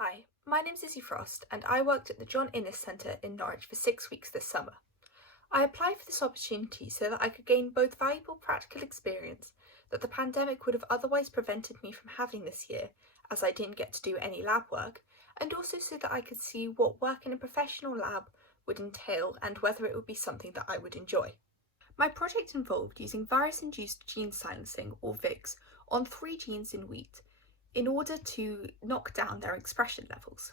Hi, my name's Izzy Frost and I worked at the John Innes Centre in Norwich for 6 weeks this summer. I applied for this opportunity so that I could gain both valuable practical experience that the pandemic would have otherwise prevented me from having this year, as I didn't get to do any lab work, and also so that I could see what work in a professional lab would entail and whether it would be something that I would enjoy. My project involved using virus-induced gene silencing, or VIGS, on 3 genes in wheat in order to knock down their expression levels.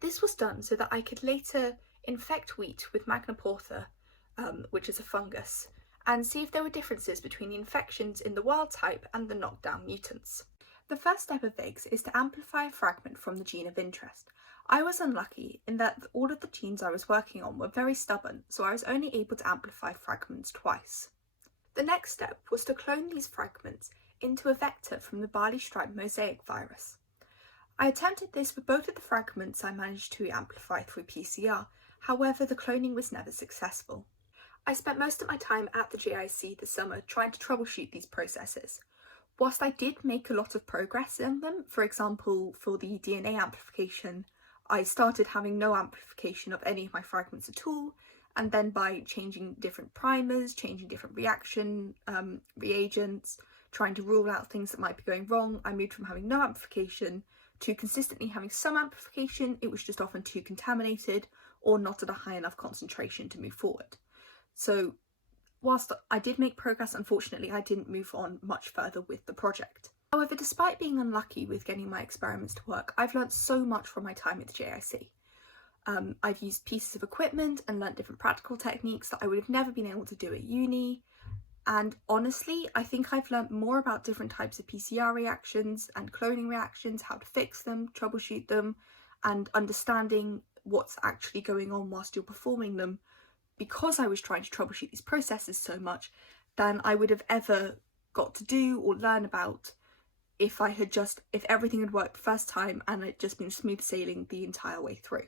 This was done so that I could later infect wheat with Magna portha, which is a fungus, and see if there were differences between the infections in the wild type and the knockdown mutants. The first step of VIGS is to amplify a fragment from the gene of interest. I was unlucky in that all of the genes I was working on were very stubborn, so I was only able to amplify fragments twice. The next step was to clone these fragments into a vector from the barley stripe mosaic virus. I attempted this with both of the fragments I managed to amplify through PCR, however the cloning was never successful. I spent most of my time at the JIC this summer trying to troubleshoot these processes. Whilst I did make a lot of progress in them, for example for the DNA amplification, I started having no amplification of any of my fragments at all, and then by changing different primers, changing different reaction reagents, trying to rule out things that might be going wrong, I moved from having no amplification to consistently having some amplification. It was just often too contaminated or not at a high enough concentration to move forward. So whilst I did make progress, unfortunately I didn't move on much further with the project. However, despite being unlucky with getting my experiments to work, I've learnt so much from my time at the JIC. I've used pieces of equipment and learnt different practical techniques that I would have never been able to do at uni. And honestly, I think I've learnt more about different types of PCR reactions and cloning reactions, how to fix them, troubleshoot them, and understanding what's actually going on whilst you're performing them, because I was trying to troubleshoot these processes so much, than I would have ever got to do or learn about if everything had worked the first time and it'd just been smooth sailing the entire way through.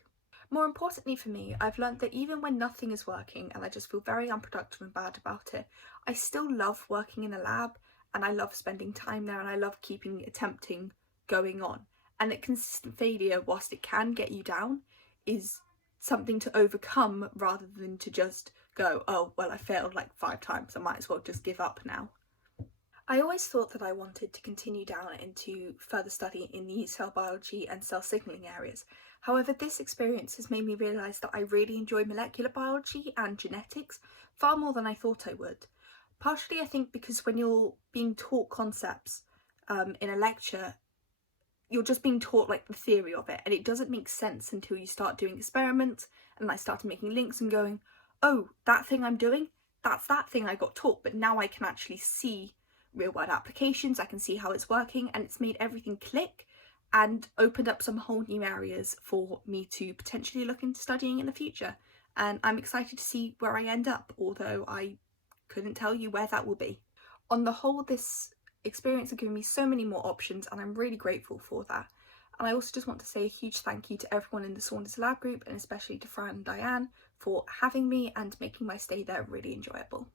More importantly for me, I've learned that even when nothing is working and I just feel very unproductive and bad about it, I still love working in a lab and I love spending time there and I love attempting going on. And that consistent failure, whilst it can get you down, is something to overcome rather than to just go, oh, well, I failed like 5 times, I might as well just give up now. I always thought that I wanted to continue down into further study in the cell biology and cell signalling areas. However, this experience has made me realise that I really enjoy molecular biology and genetics far more than I thought I would. Partially, I think, because when you're being taught concepts in a lecture, you're just being taught like the theory of it, and it doesn't make sense until you start doing experiments and I started making links and going, oh, that thing I'm doing, that's that thing I got taught, but now I can actually see real world applications, I can see how it's working, and it's made everything click and opened up some whole new areas for me to potentially look into studying in the future. And I'm excited to see where I end up, although I couldn't tell you where that will be. On the whole, this experience has given me so many more options and I'm really grateful for that. And I also just want to say a huge thank you to everyone in the Saunders Lab group, and especially to Fran and Diane for having me and making my stay there really enjoyable.